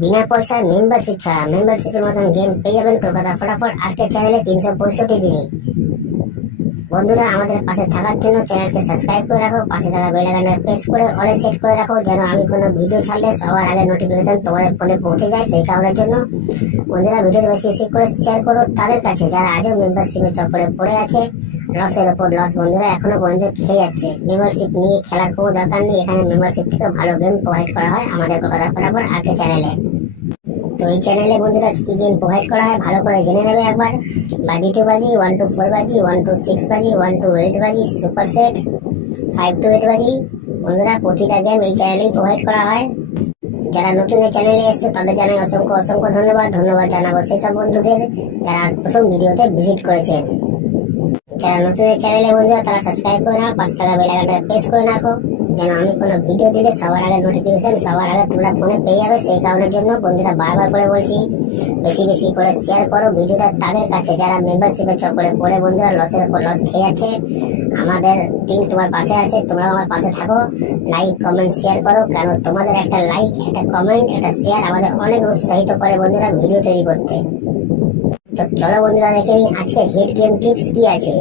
বিনা পয়সায় মেম্বারশিপ ছাড়া মেম্বারশিপের মতন গেম পেয়ে যাবেন কলকাতা ফটাফট আর্কেড চ্যানেলে 365 দিনে। বন্ধুরা, আমাদের পাশে থাকার জন্য চ্যানেলকে সাবস্ক্রাইব করে রাখো, পাশে থাকা বেল আইকনটা প্রেস করে অলে সেট করে রাখো, যেন আমি কোনো ভিডিও ছাড়লে সবার আগে নোটিফিকেশন তোমাদের ফোনে পৌঁছে যায়। সেই কারণের জন্য বন্ধুরা, ভিডিওটি বেশি বেশি করে শেয়ার করো তাদের কাছে যারা আজও মেম্বারশিপের চক্করে পড়ে আছে। লসের ওপর লস বন্ধুরা এখনো পর্যন্ত খেয়ে যাচ্ছে। মেম্বারশিপ নিয়ে খেলার কোনো দরকার নেই, এখানে মেম্বারশিপ থেকে ভালো গেম প্রোভাইড করা হয় আমাদের কলকাতা ফটাফট আর্কেড চ্যানেলে। তো এই চ্যানেলে বন্ধুরা কি গেম প্রোভাইড করা হয় ভালো করে জেনে নেবে একবার। বাজি 2 বাজি, 1 to 4 বাজি, 1 to 6 বাজি, 1 to 8 বাজি, সুপার সেট 5 to 8 বাজি। বন্ধুরা, প্রতিটা গেম এই চ্যানেলেই প্রোভাইড করা হয়। যারা নতুন এই চ্যানেলে এসছে তাদের জানাই অসংখ্য অসংখ্য ধন্যবাদ। ধন্যবাদ জানাবো সেসব বন্ধুদের যারা প্রথম ভিডিওতে ভিজিট করেছেন। যারা নতুন এই চ্যানেলে বন্ধুরা তারা সাবস্ক্রাইব করে নাও, পাশে থাকা বেল আইকনটা প্রেস করে রাখো, যেন আমি কোনো ভিডিও দিলে সবার আগে নোটিফিকেশন সবার আগে তোমরা ফোনে পেয়ে যাবে। সেই কারণের জন্য বন্ধুরা বারবার করে বলছি, বেশি বেশি করে শেয়ার করো ভিডিওটা তাদের কাছে যারা মেম্বারশিপের চক্করে পড়ে বন্ধুরা লসের উপর লস খেয়ে যাচ্ছে। আমাদের টিম তোমার পাশে আছে, তোমরাও আমার পাশে থাকো। লাইক কমেন্ট শেয়ার করো, কারণ তোমাদের একটা লাইক, একটা কমেন্ট, একটা শেয়ার আমাদের অনেক উৎসাহিত করে বন্ধুরা ভিডিও তৈরি করতে। তো চলো বন্ধুরা দেখে নিই আজকে হিট গেম টিপস কি আছে।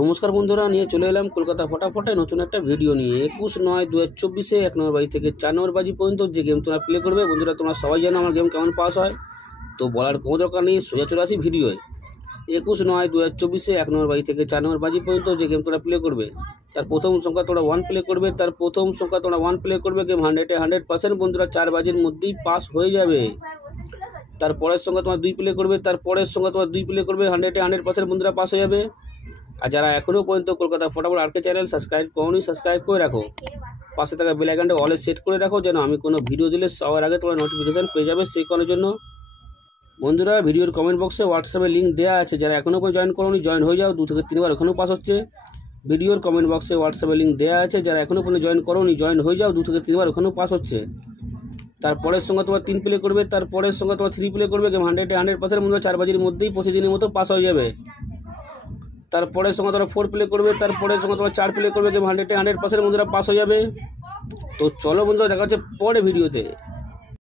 নমস্কার বন্ধুরা, নিয়ে চলে এলাম কলকাতা ফটাফটে নতুন একটা ভিডিও নিয়ে। 21/9/2024 1 নম্বর বাজি থেকে 4 নম্বর বাজি পর্যন্ত যে গেম তোমরা প্লে করবে বন্ধুরা, তোমরা সবাই জানো আমার গেম কেমন পাস হয়, তো বলার কোনো দরকার নেই, সোজা চলে আসি ভিডিওয়। 21/9/2024 1 নম্বর বাজি থেকে 4 নম্বর বাজি পর্যন্ত যে গেম তোমরা প্লে করবে তার প্রথম সংখ্যা তোমরা 1 প্লে করবে, তার প্রথম সংখ্যা তোমরা 1 প্লে করবে, গেম 100% বন্ধুরা 4 বাজির মধ্যেই পাস হয়ে যাবে। তার পরের সংখ্যা তোমার 2 প্লে করবে, তার পরের সংখ্যা তোমার 2 প্লে করবে, 100% বন্ধুরা পাস হয়ে যাবে। আর যারা এখনও পর্যন্ত কলকাতা ফটাফট আর্কেড চ্যানেল সাবস্ক্রাইব করোনি, সাবস্ক্রাইব করে রাখো, পাশে থাকা বেল আইকনটা অলে সেট করে রাখো, যেন আমি কোনো ভিডিও দিলে সবার আগে তোমার নোটিফিকেশান পেয়ে যাবে। সেই কারণের জন্য বন্ধুরা ভিডিওর কমেন্ট বক্সে হোয়াটসঅ্যাপে লিঙ্ক দেওয়া আছে, যারা এখনও পর্যন্ত জয়েন করোনি জয়েন হয়ে যাও, 2 থেকে 3 বার ওখানেও পাস হচ্ছে। ভিডিওর কমেন্ট বক্সে হোয়াটসঅ্যাপে লিঙ্ক দেওয়া আছে, যারা এখনও পর্যন্ত জয়েন করোনি জয়েন হয়ে যাও, 2 থেকে 3 বার ওখানেও পাস হচ্ছে। তারপরের সঙ্গে তোমার 3 প্লে করবে, তারপরের সঙ্গে তোমার 3 প্লে করবে, গেম 100% বন্ধুরা 4 বাজির মধ্যেই প্রতিদিনের মতো পাস হয়ে যাবে। তারপরের সঙ্গে তোমরা 4 প্লে করবে, তারপরের সঙ্গে তোমরা 4 প্লে করবে, গেম 100% বন্ধুরা পাস হয়ে যাবে। তো চলো বন্ধুরা দেখা হচ্ছে পরে ভিডিওতে।